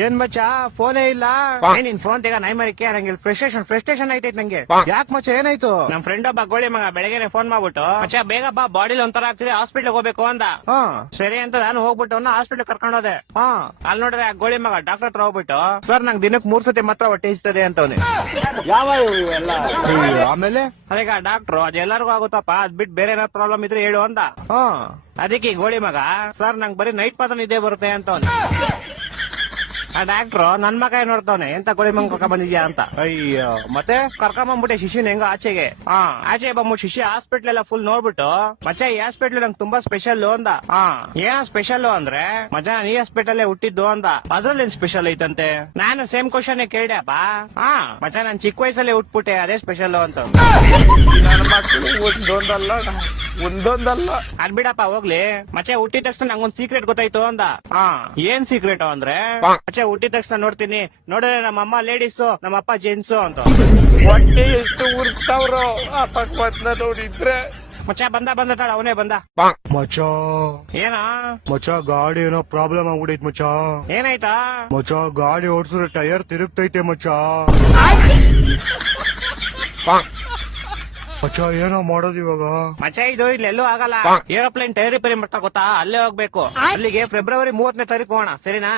ಏನ್ ಮಚ್ಚ ಫೋನೇ ಇಲ್ಲ. ನಿನ್ ಫೋನ್ ತೆಗ ನೈ ಮರಿಕೆ ನಂಗೆ ಫ್ರಸ್ಟ್ರೇಷನ್ ಐತೈತ್ ನಂಗೆ. ಯಾಕೆ ಮಚ್ಚ ಏನಾಯ್ತು? ನಮ್ ಫ್ರೆಂಡ್ ಒಬ್ಬ ಗೋಳಿ ಮಗ ಬೆಳಗ್ಗೆ ಫೋನ್ ಮಾಡ್ಬಿಟ್ಟು ಮಚ್ಚ ಬೇಗ ಬಾ ಬಾಡಿಲಿ ಒಂಥರ ಆಗ್ತಿದೆ ಹಾಸ್ಪಿಟ್ಲ್ ಹೋಗ್ಬೇಕು ಅಂದ. ಸರಿ ಅಂತ ನಾನು ಹೋಗ್ಬಿಟ್ಟು ಹಾಸ್ಪಿಟ್ಲ್ ಕರ್ಕೊಂಡು ಹೋದೆ. ಅಲ್ಲಿ ನೋಡ್ರೆ ಆ ಗೋಳಿ ಮಗ ಡಾಕ್ಟರ್ ಹತ್ರ ಹೋಗ್ಬಿಟ್ಟು ಸರ್ ನಂಗೆ ದಿನಕ್ಕೆ 3 ಸತಿ ಮಾತ್ರ ಹೊಟ್ಟೆ ಇಸ್ತದೆ ಅಂತವ್ನೆ. ಯಾವ ಇವೆಲ್ಲ? ಆಮೇಲೆ ಅದೀಗ ಡಾಕ್ಟ್ರು ಅದೆಲ್ಲರಿಗೂ ಆಗುತ್ತಪ್ಪ ಅದ್ ಬಿಟ್ಟು ಬೇರೆ ಏನಾದ್ರು ಪ್ರಾಬ್ಲಮ್ ಇದ್ರೆ ಹೇಳು ಅಂದ. ಅದಕ್ಕೆ ಈ ಗೋಳಿ ಮಗ ಸರ್ ನಂಗೆ ಬರೀ ನೈಟ್ ಮಾತ್ರ ನಿದ್ದೆ ಬರುತ್ತೆ ಅಂತವ್ನೆ. ಆ ಡಾಕ್ಟ್ರು ನನ್ ಮಗ ನೋಡ್ತಾವನೆ ಎಂತ ಗೋಳಿ ಮಗ ಕರ್ಕೊಂಡ್ ಬಂದಿದ್ಯಾ ಅಂತ. ಅಯ್ಯೋ ಮತ್ತೆ ಕರ್ಕೊಂಬಂದ್ಬಿಟ್ಟೆ ಶಿಷ್ಯನ್ ಹೆಂಗ ಆಚೆಗೆ. ಆಚೆ ಬಂದ್ಬಿಟ್ಟು ಶಿಷ್ಯ ಹಾಸ್ಪಿಟ್ಲ್ ಎಲ್ಲ ಫುಲ್ ನೋಡ್ಬಿಟ್ಟು ಮಚ್ಚ ಈ ಹಾಸ್ಪಿಟ್ಲ್ ನಂಗೆ ತುಂಬಾ ಸ್ಪೆಷಲ್ ಅಂದ. ಏನೋ ಸ್ಪೆಷಲ್ ಅಂದ್ರೆ ಮಚ್ಚ ನಾನು ಈ ಹಾಸ್ಪಿಟಲ್ ಹುಟ್ಟಿದ್ದು ಅಂದ. ಅದ್ರಲ್ಲಿ ಸ್ಪೆಷಲ್ ಐತಂತೆ. ನಾನು ಸೇಮ್ ಕ್ವಶನ್ ಕೇಳ್ದೆಪ್ಪ. ಮಚ್ಚ ನಾನ್ ಚಿಕ್ಕ ವಯಸ್ಸಲ್ಲೇ ಹುಟ್ಬಿಟ್ಟೆ ಅದೇ ಸ್ಪೆಷಲ್ ಅಂತ. ನನ್ನ ಮಕ್ಕಳು ಒಂದೊಂದಲ್ಲ ಅದ್ ಬಿಡಪ್ಪ ಹೋಗ್ಲಿ. ಮಚ್ಚೆ ಹುಟ್ಟಿದ ತಕ್ಷಣ ನಂಗೊಂದ್ ಸೀಕ್ರೆಟ್ ಗೊತ್ತಾಯ್ತು ಅಂದ. ಏನ್ ಸೀಕ್ರೆಟ್ ಅಂದ್ರೆ ಮಚ್ಚೆ ಹುಟ್ಟಿದ ತಕ್ಷಣ ನೋಡ್ತೀನಿ ನೋಡಿದ್ರೆ ನಮ್ಮ ಅಮ್ಮ ಲೇಡೀಸು ನಮ್ಮ ಅಪ್ಪ ಜೆಂಟ್ಸು ಅಂತ. ಹೊಟ್ಟೆ ಎಷ್ಟು ಉರ್ಸ್ತಾವ್ರೋ ಆ ಪಕ್ವತ್ನ ನೋಡಿದ್ರೆ. ಮಚ್ಚ ಬಂದ ತಾಳ ಅವನೇ ಬಂದ. ಮಚ್ಚ ಏನ ಮಚ್ಚ ಗಾಡಿ ಏನೋ ಪ್ರಾಬ್ಲಮ್ ಆಗ್ಬಿಡೈತ್ ಮಚ್ಚ. ಏನಾಯ್ತಾ? ಮಚ್ಚ ಗಾಡಿ ಓಡಿಸಿದ್ರೆ ಟೈರ್ ತಿರುಗ್ತೈತೆ ಮಚ್ಚ. ಮಚ್ಚ ಏನೋ ಮಾಡೋದು ಇವಾಗ? ಮಚ್ಚ ಇದು ಇಲ್ಲೆಲ್ಲೂ ಆಗಲ್ಲ. ಏರೋಪ್ಲೇನ್ ಟೈರ್ ರಿಪೇರಿ ಮಾಡ್ತಾ ಗೊತ್ತಾ, ಅಲ್ಲೇ ಹೋಗ್ಬೇಕು. ಅಲ್ಲಿಗೆ ಫೆಬ್ರವರಿ 30ನೇ ತಾರೀಕು ಹೋಗೋಣ, ಸರಿನಾ?